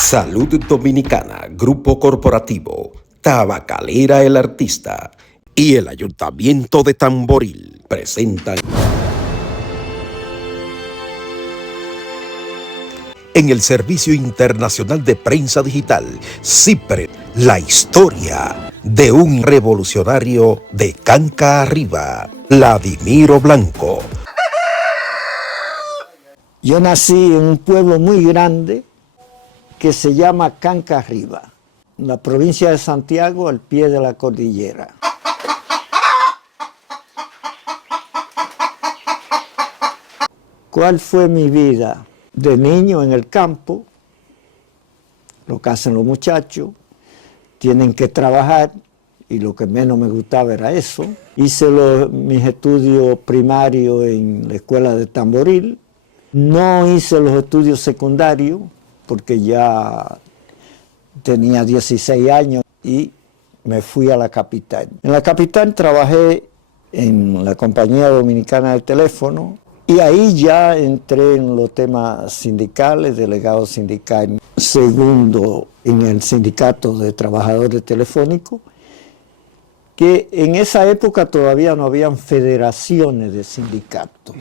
Salud Dominicana, Grupo Corporativo, Tabacalera El Artista y el Ayuntamiento de Tamboril presentan en el Servicio Internacional de Prensa Digital, CIPRE, la historia de un revolucionario de Canca Arriba, Vladimiro Blanco. Yo nací en un pueblo muy grande que se llama Canca Arriba, en la provincia de Santiago, al pie de la cordillera. ¿Cuál fue mi vida? De niño en el campo, lo que hacen los muchachos, tienen que trabajar, y lo que menos me gustaba era eso. Hice mis estudios primarios en la escuela de Tamboril. No hice los estudios secundarios porque ya tenía 16 años y me fui a la capital. En la capital trabajé en la Compañía Dominicana del Teléfono y ahí ya entré en los temas sindicales, delegado sindical, segundo en el Sindicato de Trabajadores Telefónicos, que en esa época todavía no habían federaciones de sindicatos.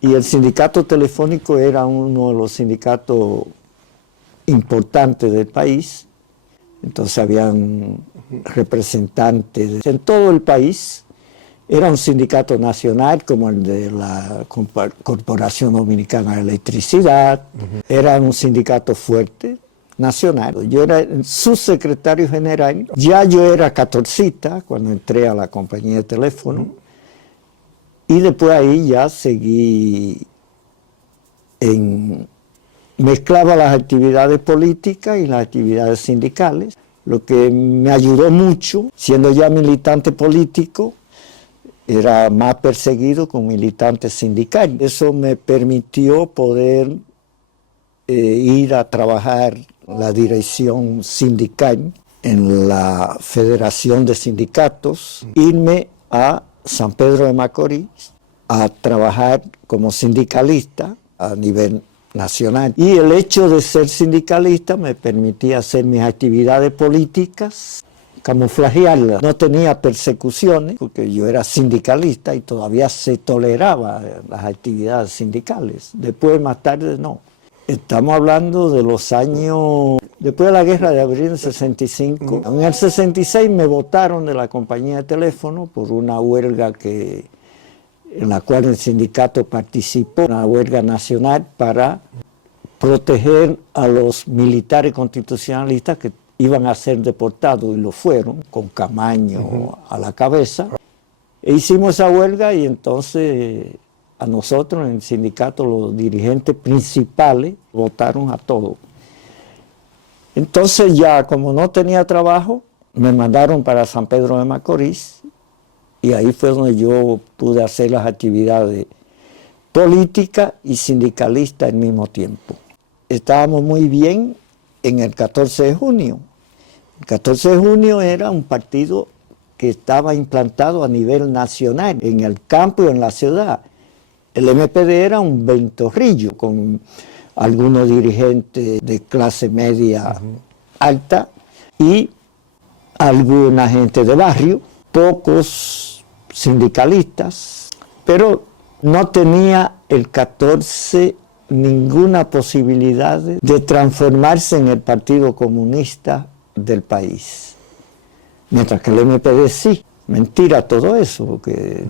Y el sindicato telefónico era uno de los sindicatos importantes del país. Entonces habían representantes en todo el país. Era un sindicato nacional como el de la Corporación Dominicana de Electricidad. Era un sindicato fuerte, nacional. Yo era el subsecretario general. Ya yo era catorcita cuando entré a la compañía de teléfono. Y después ahí ya seguí mezclaba las actividades políticas y las actividades sindicales, lo que me ayudó mucho, siendo ya militante político, era más perseguido con militantes sindicales. Eso me permitió poder ir a trabajar en la dirección sindical, en la Federación de Sindicatos, irme a San Pedro de Macorís a trabajar como sindicalista a nivel nacional. Y el hecho de ser sindicalista me permitía hacer mis actividades políticas, camuflajearlas. No tenía persecuciones porque yo era sindicalista y todavía se toleraba las actividades sindicales. Después, más tarde, no. Estamos hablando de los años, después de la guerra de abril del 65. En el 66 me votaron de la compañía de teléfono por una huelga en la cual el sindicato participó, una huelga nacional para proteger a los militares constitucionalistas que iban a ser deportados, y lo fueron, con Camaño a la cabeza. E hicimos esa huelga y entonces a nosotros en el sindicato, los dirigentes principales, votaron a todos. Entonces ya como no tenía trabajo, me mandaron para San Pedro de Macorís y ahí fue donde yo pude hacer las actividades políticas y sindicalistas al mismo tiempo. Estábamos muy bien en el 14 de junio. El 14 de junio era un partido que estaba implantado a nivel nacional, en el campo y en la ciudad. El MPD era un ventorrillo con algunos dirigentes de clase media alta y alguna gente de barrio, pocos sindicalistas, pero no tenía el 14 ninguna posibilidad de transformarse en el Partido Comunista del país, mientras que el MPD sí. Mentira todo eso, porque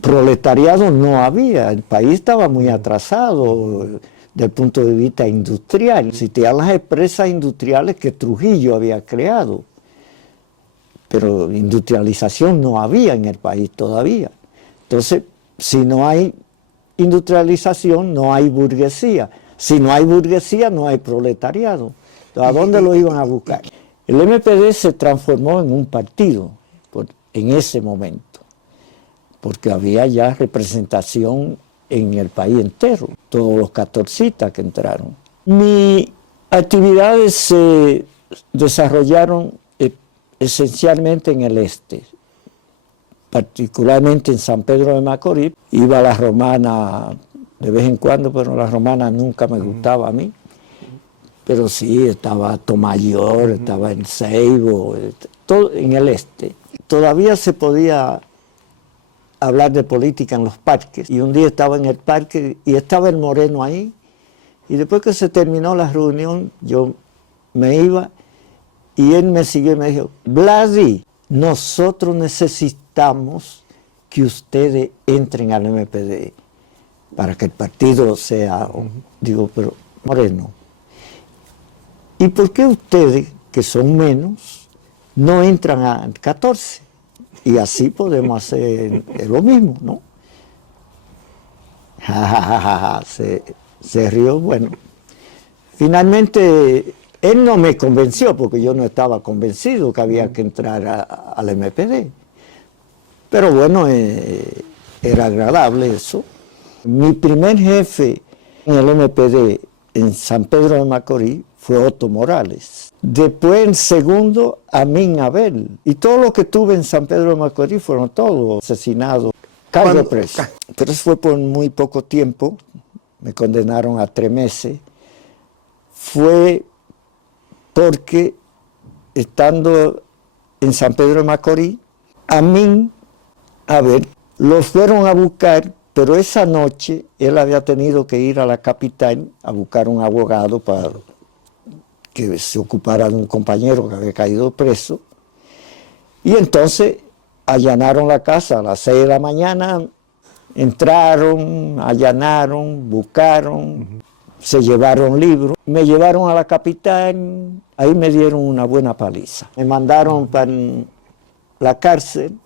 proletariado no había, el país estaba muy atrasado desde el punto de vista industrial. Existían las empresas industriales que Trujillo había creado, pero industrialización no había en el país todavía. Entonces, si no hay industrialización, no hay burguesía. Si no hay burguesía, no hay proletariado. Entonces, ¿a dónde lo iban a buscar? El MPD se transformó en un partido en ese momento, porque había ya representación en el país entero, todos los catorcistas que entraron. Mis actividades se desarrollaron esencialmente en el este, particularmente en San Pedro de Macorís. Iba a la Romana de vez en cuando, pero la Romana nunca me gustaba a mí. Pero sí, estaba Tomayor, estaba en Ceibo, todo en el este. Todavía se podía hablar de política en los parques. Y un día estaba en el parque y estaba el Moreno ahí. Y después que se terminó la reunión, yo me iba y él me siguió y me dijo, Blasi, nosotros necesitamos que ustedes entren al MPD para que el partido sea... Digo, pero Moreno, ¿y por qué ustedes, que son menos, no entran al 14? Y así podemos hacer lo mismo, ¿no? Se rió, bueno. Finalmente, él no me convenció, porque yo no estaba convencido que había que entrar al MPD. Pero bueno, era agradable eso. Mi primer jefe en el MPD, en San Pedro de Macorís, fue Otto Morales. Después, en segundo, Amin Abel. Y todo lo que tuve en San Pedro de Macorís fueron todos asesinados. Cargo preso. Pero eso fue por muy poco tiempo. Me condenaron a 3 meses. Fue porque, estando en San Pedro de Macorís, Amin Abel lo fueron a buscar, pero esa noche él había tenido que ir a la capital a buscar un abogado para que se ocupara de un compañero que había caído preso. Y entonces allanaron la casa a las 6 de la mañana, entraron, allanaron, buscaron, se llevaron libros, me llevaron a la capital, ahí me dieron una buena paliza. Me mandaron para la cárcel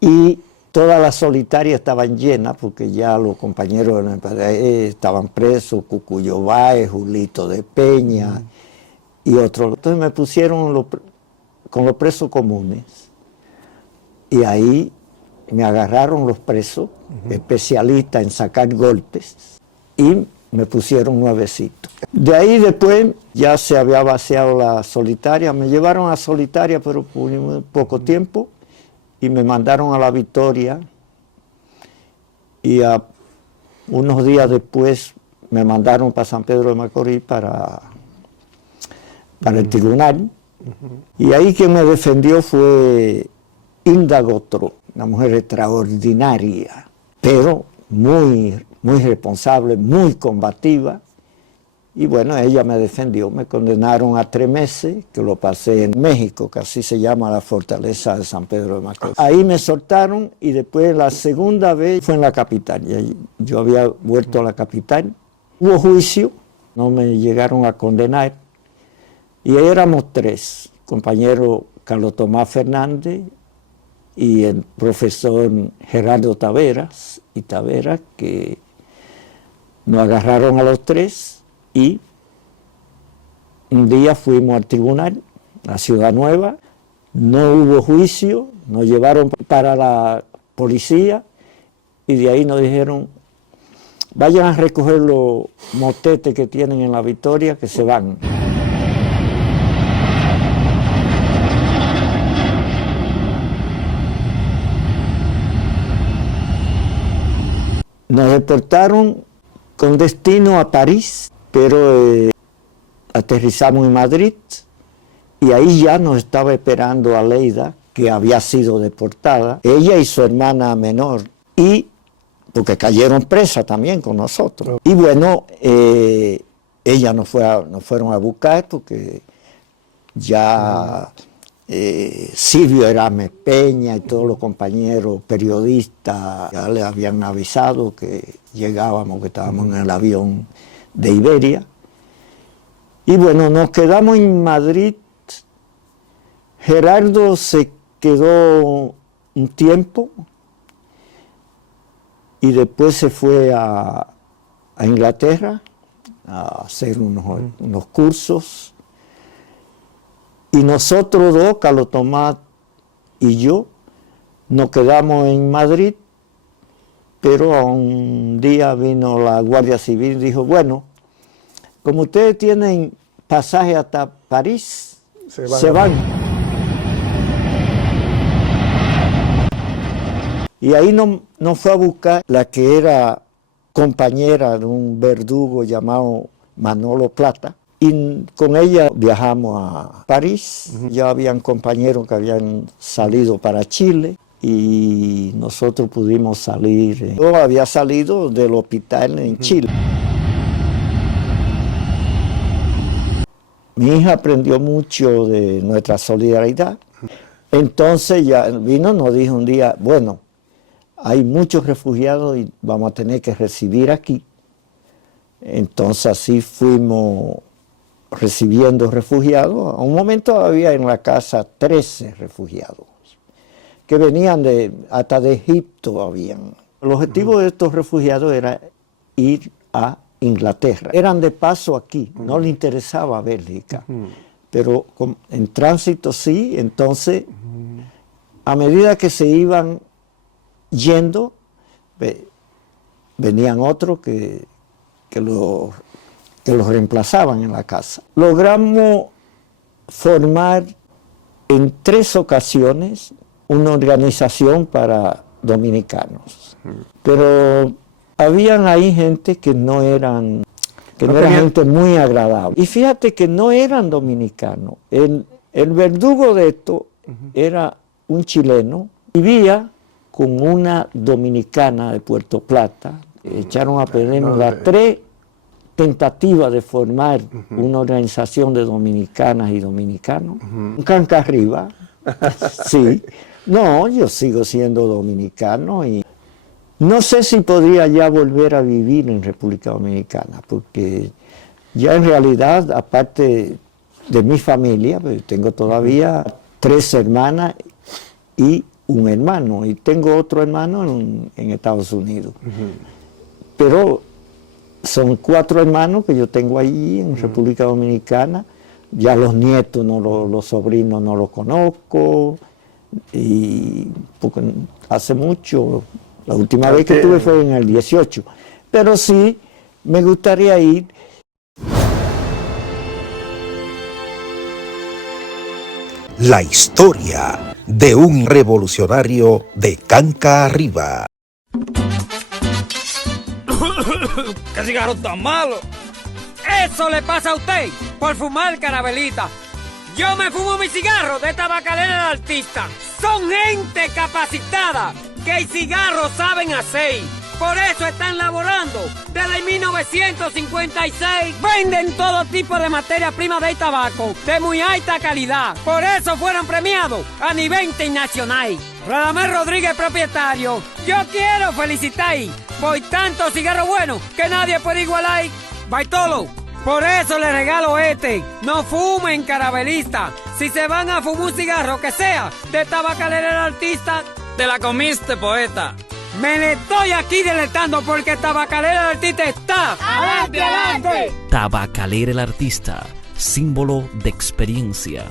y todas las solitarias estaban llenas porque ya los compañeros del MPD estaban presos, Cucuyo Báez, Julito de Peña y otros. Entonces me pusieron con los presos comunes y ahí me agarraron los presos, especialistas en sacar golpes, y me pusieron nuevecitos. De ahí después ya se había vaciado la solitaria, me llevaron a solitaria pero por muy poco tiempo, y me mandaron a La Victoria, y unos días después me mandaron para San Pedro de Macorís para el tribunal, y ahí quien me defendió fue Hilda Gotro, una mujer extraordinaria, pero muy, muy responsable, muy combativa. Y bueno, ella me defendió, me condenaron a 3 meses, que lo pasé en México, que así se llama la fortaleza de San Pedro de Macorís. Ahí me soltaron y después la segunda vez fue en la capital. Y ahí yo había vuelto a la capital. Hubo juicio, no me llegaron a condenar. Y ahí éramos 3, compañero Carlos Tomás Fernández y el profesor Gerardo Taveras, que nos agarraron a los 3. Y un día fuimos al tribunal, a Ciudad Nueva, no hubo juicio, nos llevaron para la policía y de ahí nos dijeron, vayan a recoger los motetes que tienen en La Victoria, que se van. Nos deportaron con destino a París, pero aterrizamos en Madrid y ahí ya nos estaba esperando Aleida, que había sido deportada, ella y su hermana menor, y porque cayeron presas también con nosotros. Y bueno, ella nos fueron a buscar porque ya Silvio Erames Peña y todos los compañeros periodistas ya le habían avisado que llegábamos, que estábamos en el avión de Iberia. Y bueno, nos quedamos en Madrid. Gerardo se quedó un tiempo y después se fue a Inglaterra a hacer unos cursos. Y nosotros dos, Carlos Tomás y yo, nos quedamos en Madrid, pero un día vino la Guardia Civil y dijo, bueno, como ustedes tienen pasaje hasta París, se van. Y ahí nos fue a buscar la que era compañera de un verdugo llamado Manolo Plata, Y con ella viajamos a París. Ya habían compañeros que habían salido para Chile y nosotros pudimos salir. Yo había salido del hospital en Chile. Mi hija aprendió mucho de nuestra solidaridad. Entonces ya vino, nos dijo un día, bueno, hay muchos refugiados y vamos a tener que recibir aquí. Entonces así fuimos recibiendo refugiados. A un momento había en la casa 13 refugiados que venían hasta de Egipto habían. El objetivo de estos refugiados era ir a Inglaterra. Eran de paso aquí, no les interesaba Bélgica, pero en tránsito sí. Entonces, a medida que se iban yendo, venían otros que los reemplazaban en la casa. Logramos formar en 3 ocasiones una organización para dominicanos, pero habían ahí gente que no era gente muy agradable. Y fíjate que no eran dominicanos. El verdugo de esto era un chileno, vivía con una dominicana de Puerto Plata. Echaron a perder las 3 tentativas de formar una organización de dominicanas y dominicanos. Un canca arriba, sí. No, yo sigo siendo dominicano y no sé si podría ya volver a vivir en República Dominicana, porque ya en realidad, aparte de mi familia, tengo todavía 3 hermanas y un hermano, y tengo otro hermano en Estados Unidos. Pero son 4 hermanos que yo tengo allí en República Dominicana. Ya los nietos, los sobrinos no los conozco, y porque hace mucho, la última vez que tuve fue en el 18, pero sí me gustaría ir. La historia de un revolucionario de Canca Arriba. ¡Qué cigarro tan malo! Eso le pasa a usted por fumar carabelita. Yo me fumo mi cigarro de Tabacalera del Artista. Son gente capacitada que el cigarro saben hacer. Por eso están laborando desde 1956. Venden todo tipo de materia prima de tabaco de muy alta calidad. Por eso fueron premiados a nivel internacional. Radamés Rodríguez, propietario. Yo quiero felicitar por tanto cigarro bueno que nadie puede igualar. Bartolo, por eso le regalo este. No fumen carabelista. Si se van a fumar un cigarro que sea de Tabacalera el Artista, te la comiste, poeta. Me le estoy aquí deletando porque Tabacalera el Artista está. ¡Adelante, adelante! Tabacalera el Artista, símbolo de experiencia.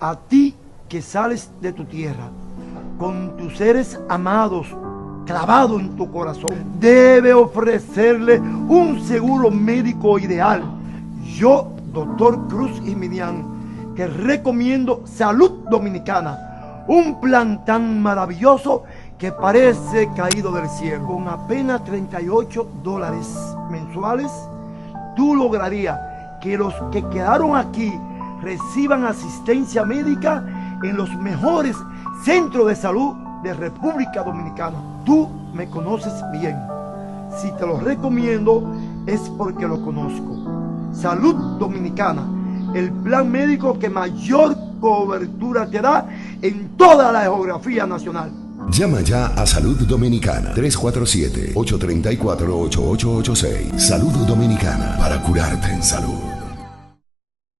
A ti que sales de tu tierra, con tus seres amados clavado en tu corazón, debe ofrecerle un seguro médico ideal. Yo, doctor Cruz Jiminián, que recomiendo Salud Dominicana, un plan tan maravilloso que parece caído del cielo. Con apenas $38 mensuales, tú lograrías que los que quedaron aquí reciban asistencia médica en los mejores centros de salud de República Dominicana. Tú me conoces bien. Si te lo recomiendo es porque lo conozco. Salud Dominicana, el plan médico que mayor cobertura te da en toda la geografía nacional. Llama ya a Salud Dominicana 347-834-8886. Salud Dominicana, para curarte en salud.